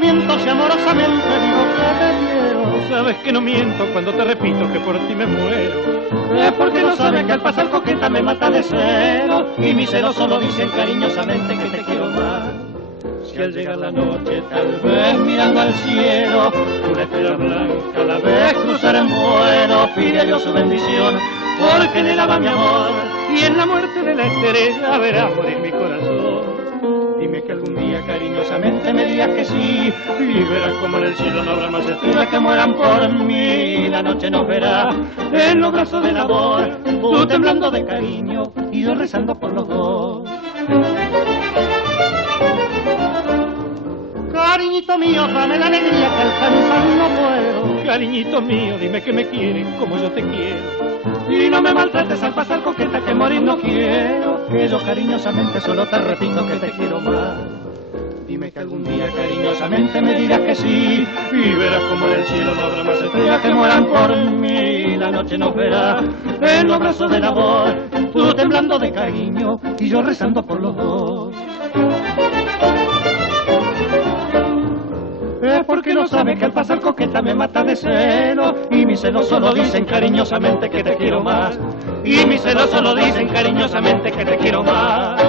pensamientos y amorosamente digo que te quiero. Sabes que no miento cuando te repito que por ti me muero. Es porque no sabes que al pasar coqueta me mata de celo y mis celos solo dicen cariñosamente que te quiero más. Si al llegar la noche Tal vez mirando al cielo, una estrella blanca a la vez cruzar en vuelo, pide a Dios su bendición, porque le daba mi amor. y en la muerte de la estrella verás morir mi corazón. Dime que algún día cariñosamente me digas que sí, y verás como en el cielo no habrá más estrellas que mueran por mí. La noche nos verá en los brazos del amor, tú temblando de cariño y yo rezando por los dos. Cariñito mío, dame la alegría que alcanzar no puedo. Cariñito mío, dime que me quieres como yo te quiero. Y no me maltrates al pasar coqueta que morir no quiero, que yo cariñosamente solo te repito que te quiero más. Dime que algún día cariñosamente me digas que sí, y verás como en el cielo no habrá más estrellas que mueran por mí. La noche nos verá en los brazos del amor, tú temblando de cariño y yo rezando por los dos. Es porque no sabes que al pasar coqueta me mata de celo, y mis celos solo dicen cariñosamente que te quiero más, y mis celos solo dicen cariñosamente que te quiero más.